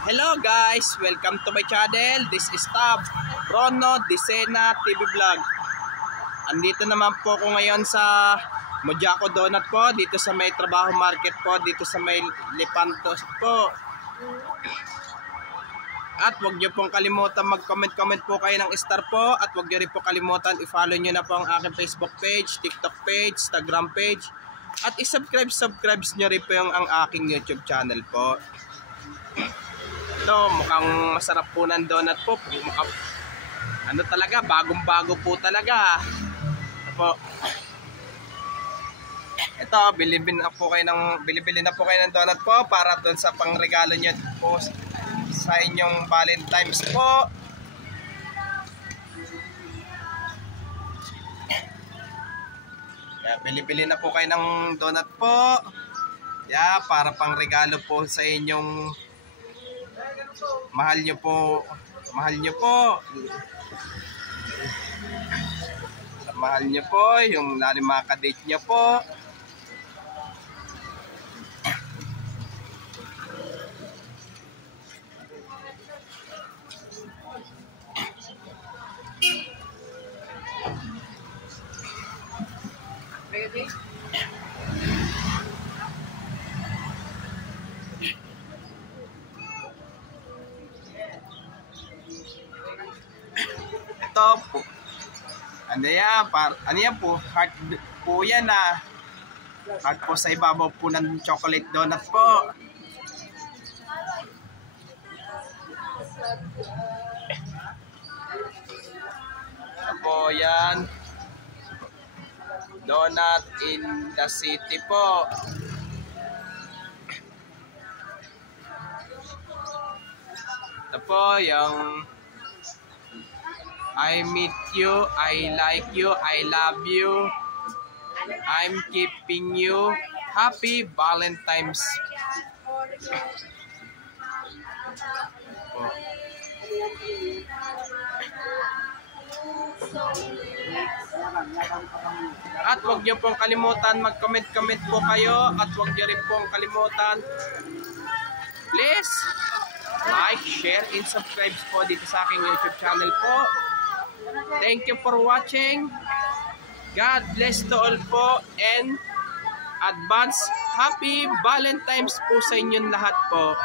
Hello guys, welcome to my channel. This is Tab Rono Disena TV Vlog. Andito naman po ako ngayon sa Mojaco Donut po, dito sa may Trabaho Market po, dito sa may Lepantos po. At huwag niyo pong kalimutan mag-comment po kayo ng star po. At huwag niyo rin po kalimutan i-follow niyo na po ang aking Facebook page, TikTok page, Instagram page. At i-subscribe niyo rin po yung ang aking YouTube channel po. Ito, mukhang masarap po ng donut po. Ano talaga, bagong-bago po talaga. Ito, bilibili na po kayo ng donut po para doon sa pangregalo niyo po sa inyong Valentine's po. Bili-bili na po kayo ng donut po. Para pangregalo po sa inyong mahal nyo po. Mahal nyo po yung mga kadate nyo po. Ready? Ito po. Ano yan po? Heart po yan Heart po sa ibabaw po ng chocolate donut po. Ito po yan. Donut in the city po. Ito po yung I meet you, I like you, I love you, I'm keeping you, Happy Valentine's. Oh. At huwag niyo pong kalimutan mag-comment po kayo, at huwag niyo rin pong kalimutan please like, share, and subscribe po dito sa aking YouTube channel po. Thank you for watching. God bless to all po, and advance Happy Valentine's po sa inyong lahat po.